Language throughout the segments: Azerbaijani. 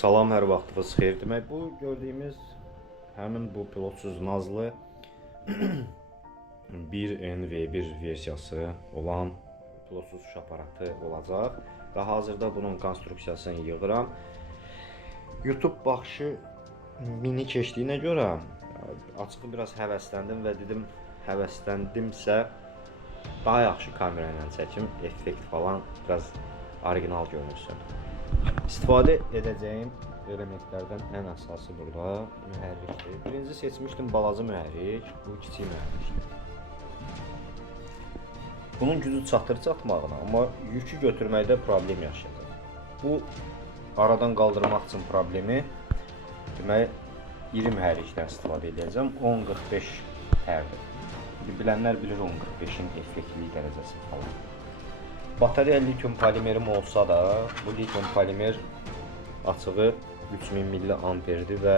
Salam, hər vaxtınız xeyir. Demək, bu gördüyümüz həmin bu pilotsuz nazlı 1NV1 versiyası olan pilotsuz uçuş aparatı olacaq və hazırda bunun konstruksiyasını yığıram. YouTube baxışı mini keçdiyinə görə açığı biraz həvəsləndim və dedim, həvəsləndimsə daha yaxşı kamera ilə çəkim, effekt falan biraz orijinal görünsün. İstifadə edəcəyim elementlərdən ən əsası burada mühərrikdir. Birinci seçmişdim balaca mühərrik, bu kiçik mühərrikdir. Bunun gücü çatır çatmağına, amma yükü götürməkdə problem yaşayacaq. Bu aradan qaldırmaq üçün problemi demək iri mühərrikdən istifadə edəcəm. 10-45 hərdir. Bilənlər bilir 10-45-in effektlilik dərəcəsi falan. Batareya lityum polimerim olsa da, bu lityum polimer açığı 3000 mAh-dir və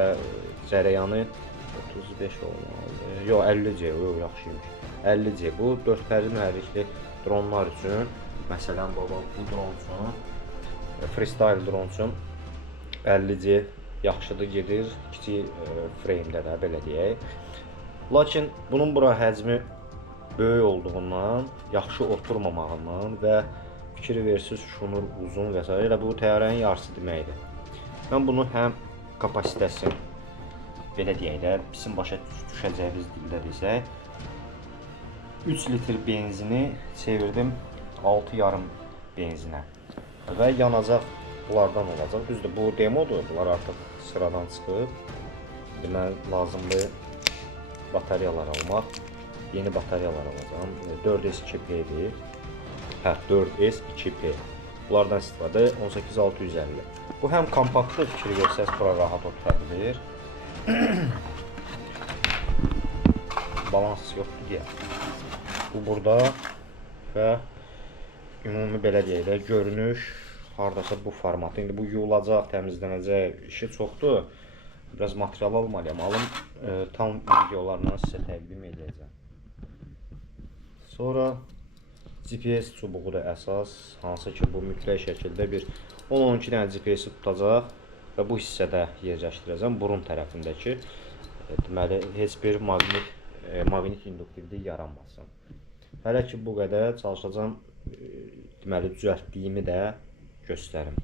cərəyanı 35 olmalıdır. Yox, 50C, yaxşıymış. 50C bu 4 pərli mühərrikli dronlar üçün, məsələn bu dron üçün, freestyle dron üçün 50C yaxşıdır gedir, kiçik freyimdə də belə deyək. Lakin bunun bura həcmi böyük olduğundan, yaxşı oturmamağından və fikir versiz şunur uzun və s. Elə bu təyyarənin yarısı deməkdir. Mən bunu həm kapasitəsi, belə deyək də, bizim başa düşəcəyimiz dildə desək, 3 litr benzini çevirdim 6,5 benzinə və yanacaq bunlardan olacaq. Düzdür, bu demodur, bunlar artıq sıradan çıxıb. Deməli, lazımdır batareyalar almaq. Yeni batareyalar alacağım. 4S2P'dir. Hə, 4S2P. Bunlardan istifadə 18650. Bu həm kompaktdır, fikir versəz bura rahat otura bilir. Balans yoxdur deyə. Bu burada və ümumi belə deyək də görünüş hardasa bu formatda. İndi bu yuyulacaq, təmizlənəcək, işi çoxdur. Biraz material almalıyam. Alım tam videolarla sizə təqdim edəcəm. Sonra GPS çubuğu da əsas, hansı ki bu mütləq şəkildə bir 10-12 dənə GPS-i tutacaq və bu hissədə yerləşdirəcəm, burun tərəfindəki. Deməli, heç bir maqnit induktivlik yaranmasın. Hələ ki bu qədər çalışacağım, deməli, düzəltdiyimi də göstərim.